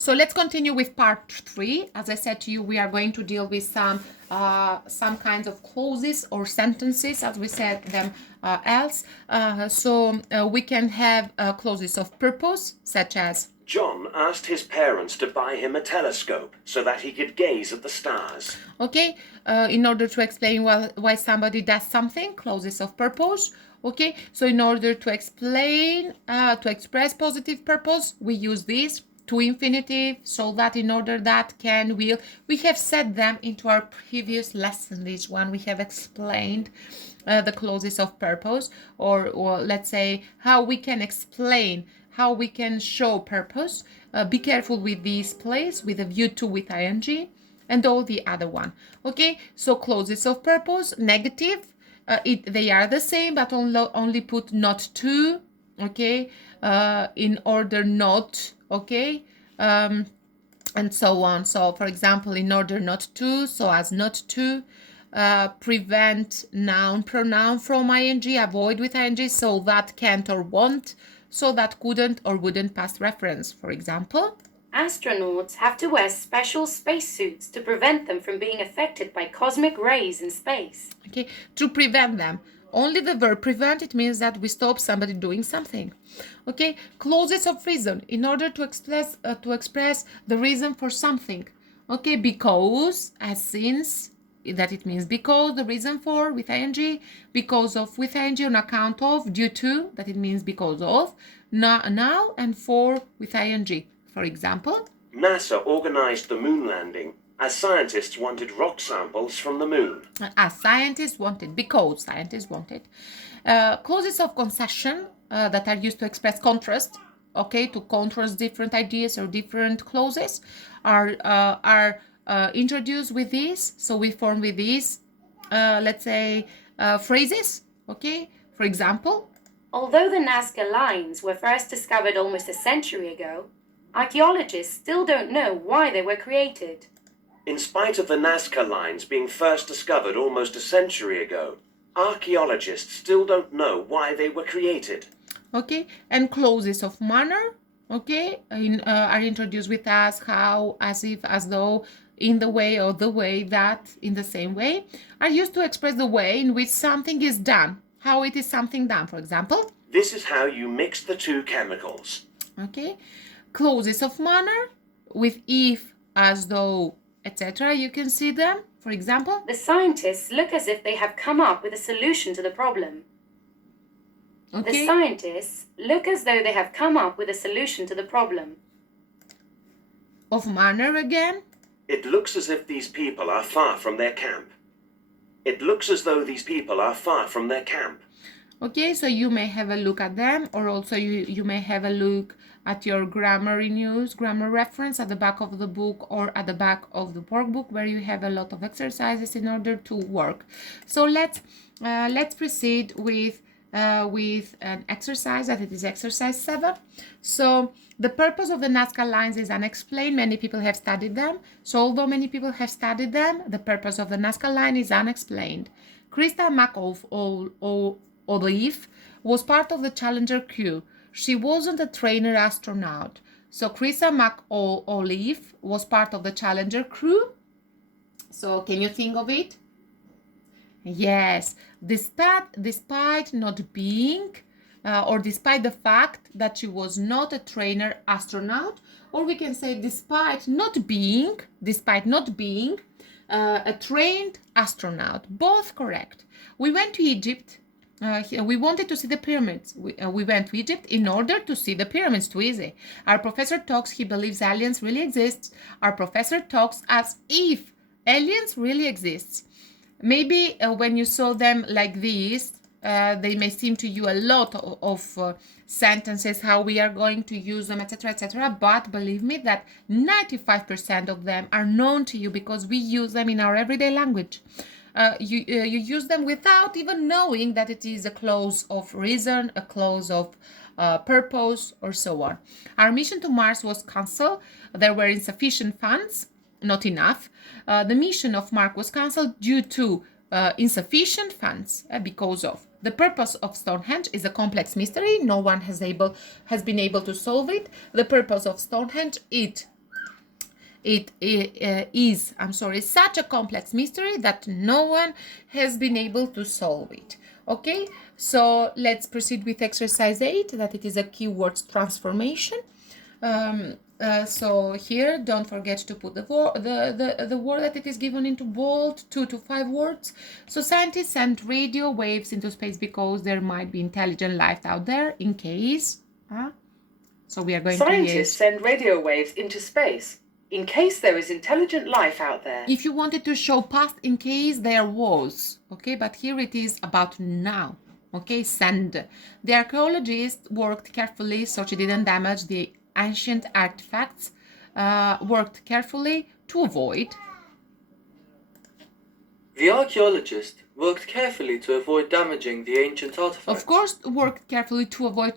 So let's continue with part 3. As I said to you, we are going to deal with some kinds of clauses or sentences, as we said them else. So we can have clauses of purpose, such as John asked his parents to buy him a telescope so that he could gaze at the stars. Okay, in order to explain why somebody does something, clauses of purpose. Okay, so in order to explain, to express positive purpose, we use this to infinitive, so that in order that can will, we have set them into our previous lesson. This one we have explained the clauses of purpose, or let's say how we can explain, how we can show purpose. Be careful with this place, with a view to with ing, and all the other one. Okay, so clauses of purpose, negative, they are the same, but only put not to, okay, in order not, okay, and so on. So for example, in order not to, so as not to, prevent noun pronoun from ing, avoid with ing, so that can't or won't, so that couldn't or wouldn't past reference, for example. Astronauts have to wear special spacesuits to prevent them from being affected by cosmic rays in space. Okay, to prevent them. Only the verb prevent, it means that we stop somebody doing something. Okay, clauses of reason, in order to express the reason for something. Okay, because, as since, that it means because, the reason for with ing, because of with ing, on account of, due to, that it means because of, now and for with ing. For example, NASA organized the moon landing as scientists wanted rock samples from the moon. as scientists wanted, because scientists wanted. Clauses of concession that are used to express contrast, okay, to contrast different ideas or different clauses, are introduced with this. So we form with these, let's say, phrases, okay. For example, Although the Nazca lines were first discovered almost a century ago, archaeologists still don't know why they were created. In spite of the Nazca lines being first discovered almost a century ago, archaeologists still don't know why they were created. Okay, and clauses of manner, okay, are introduced with as, how, as if, as though, in the way, or the way that, in the same way, are used to express the way in which something is done, how it is something done. For example, this is how you mix the two chemicals. Okay, clauses of manner with if, as though, etc. You can see them. For example, the scientists look as if they have come up with a solution to the problem. Okay. The scientists look as though they have come up with a solution to the problem. Of manner again. It looks as if these people are far from their camp. It looks as though these people are far from their camp. Okay, so you may have a look at them, or also you may have a look at your grammar news, grammar reference at the back of the book or at the back of the workbook, where you have a lot of exercises in order to work. So let's proceed with an exercise, that it is exercise 7. So the purpose of the Nazca lines is unexplained. Many people have studied them. So although many people have studied them, the purpose of the Nazca line is unexplained. Krista Olive was part of the Challenger crew. She wasn't a trainer astronaut. So Krista Olive was part of the Challenger crew. So can you think of it? Yes, despite not being, or despite the fact that she was not a trainer astronaut, or we can say despite not being a trained astronaut. Both correct. We went to Egypt. We wanted to see the pyramids. We went to Egypt in order to see the pyramids. Too easy. Our professor talks, he believes aliens really exist. Our professor talks as if aliens really exist. Maybe when you saw them like this, they may seem to you a lot of sentences, how we are going to use them, etc., etc. But believe me that 95% of them are known to you because we use them in our everyday language. You use them without even knowing that it is a clause of reason, a clause of purpose, or so on. Our mission to Mars was cancelled. There were insufficient funds, not enough. The mission of Mars was cancelled due to insufficient funds, because of. The purpose of Stonehenge is a complex mystery. No one has been able to solve it. The purpose of Stonehenge It is, I'm sorry, such a complex mystery that no one has been able to solve it. Okay, so let's proceed with exercise 8, that it is a keywords transformation. So here, don't forget to put the word that it is given into bold, 2 to 5 words. So scientists send radio waves into space because there might be intelligent life out there in case. So we are going to Scientists send radio waves into space in case there is intelligent life out there. If you wanted to show past, in case there was, okay, but here it is about now, okay, send. The archaeologists worked carefully so she didn't damage the ancient artifacts, worked carefully to avoid. The archaeologist worked carefully to avoid damaging the ancient artifacts. Of course, worked carefully to avoid